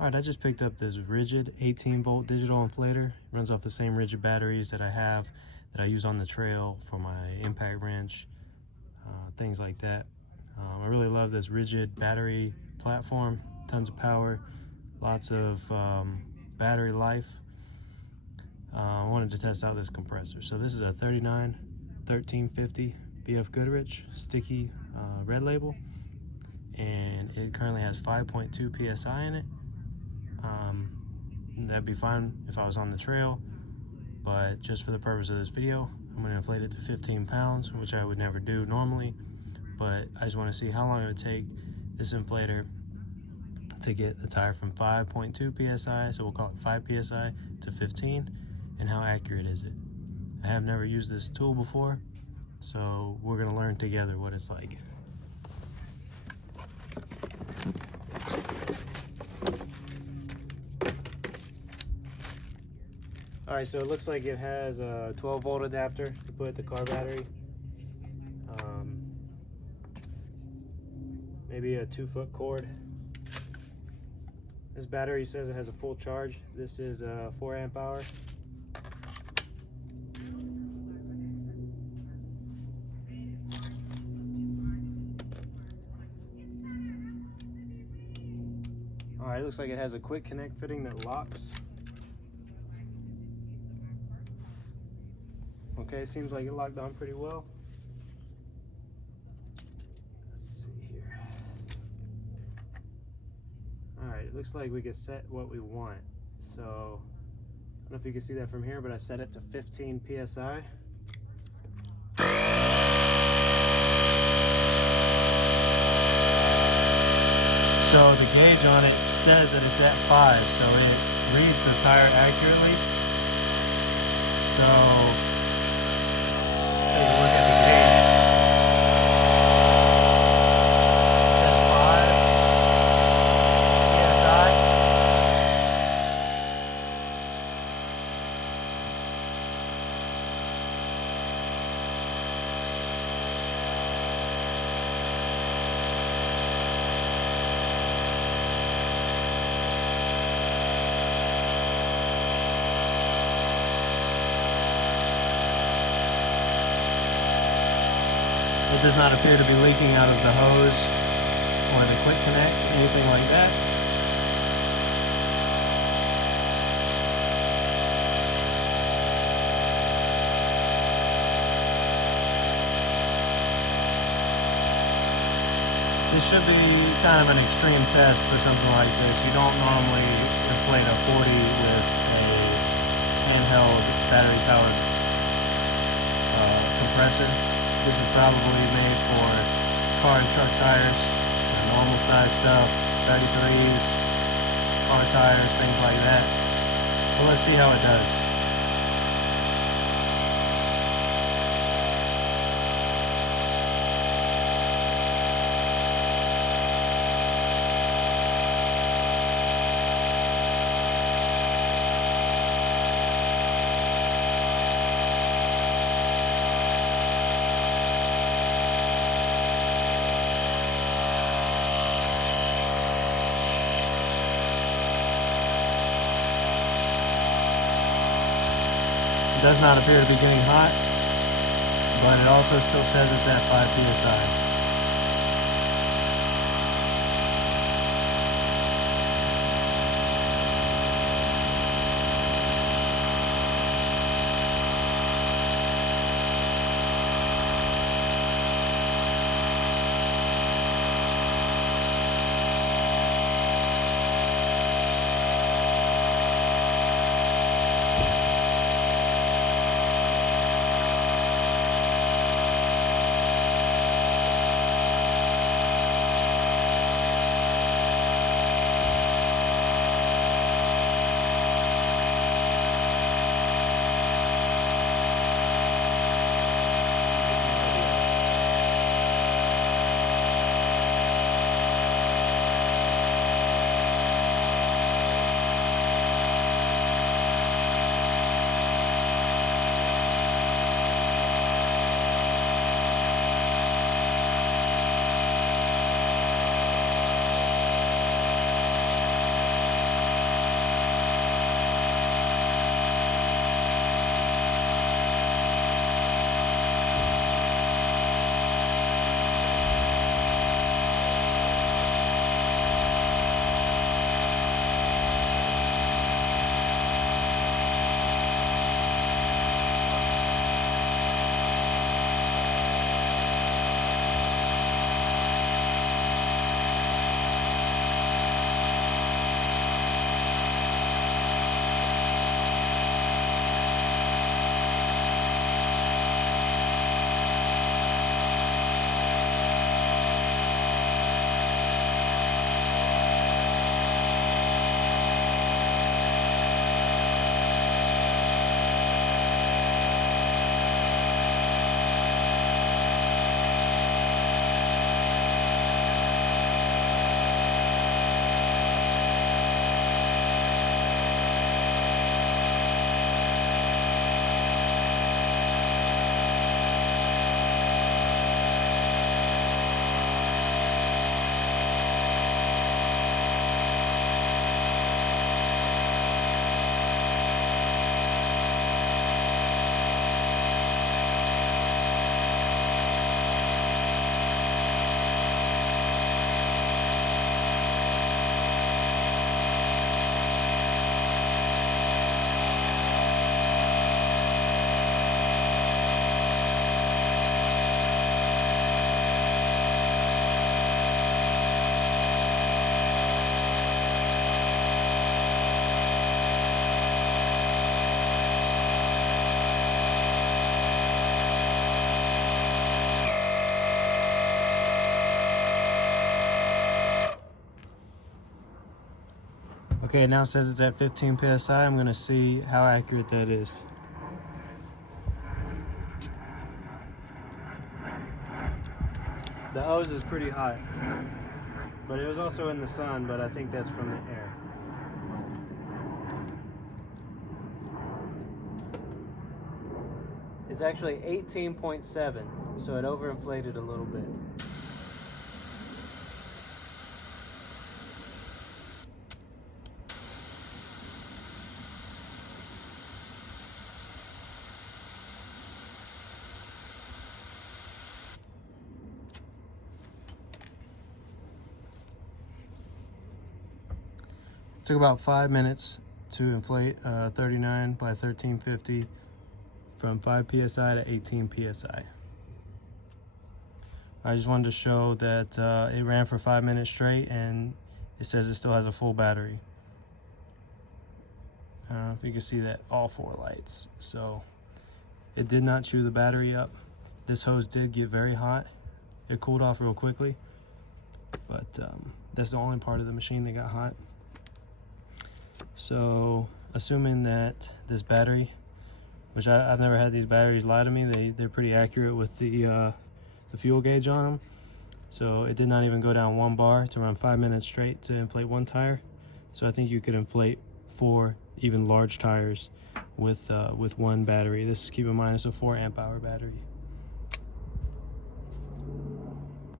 Alright, I just picked up this RIDGID 18-volt digital inflator. It runs off the same RIDGID batteries that I have, that I use on the trail for my impact wrench, things like that. I really love this RIDGID battery platform, tons of power, lots of battery life. I wanted to test out this compressor. So this is a 39 1350 BF Goodrich sticky red label, and it currently has 5.2 psi in it. That'd be fine if I was on the trail, but just for the purpose of this video, I'm going to inflate it to 15 pounds, which I would never do normally, but I just want to see how long it would take this inflator to get the tire from 5.2 psi, so we'll call it 5 psi, to 15, and how accurate is it. I have never used this tool before, so we're going to learn together what it's like. Alright, so it looks like it has a 12-volt adapter to put the car battery. Maybe a 2-foot cord. This battery says it has a full charge. This is 4 amp hour. Alright, it looks like it has a quick connect fitting that locks. Okay, seems like it locked on pretty well. Let's see here. Alright, it looks like we can set what we want. So, I don't know if you can see that from here, but I set it to 15 psi. So the gauge on it says that it's at 5, so it reads the tire accurately. So take a look at the gauge. That's 5 psi. It does not appear to be leaking out of the hose or the quick connect, anything like that. This should be kind of an extreme test for something like this. You don't normally inflate a 40 with a handheld battery-powered compressor. This is probably made for car and truck tires, normal size stuff, 33s, car tires, things like that. Well, let's see how it does. It does not appear to be getting hot, but it also still says it's at 5 psi. Okay, now it says it's at 15 psi. I'm gonna see how accurate that is. The hose is pretty hot, but it was also in the sun, but I think that's from the air. It's actually 18.7, so it overinflated a little bit. It took about 5 minutes to inflate 39 by 1350 from 5 psi to 18 psi. I just wanted to show that it ran for 5 minutes straight, and it says it still has a full battery. I don't know if you can see that, all 4 lights. So it did not chew the battery up. This hose did get very hot. It cooled off real quickly, but that's the only part of the machine that got hot. So assuming that this battery, which I've never had these batteries lie to me, they're pretty accurate with the fuel gauge on them. So it did not even go down 1 bar to run 5 minutes straight to inflate 1 tire. So I think you could inflate 4 even large tires with 1 battery. This, keep in mind, it's a 4 amp hour battery.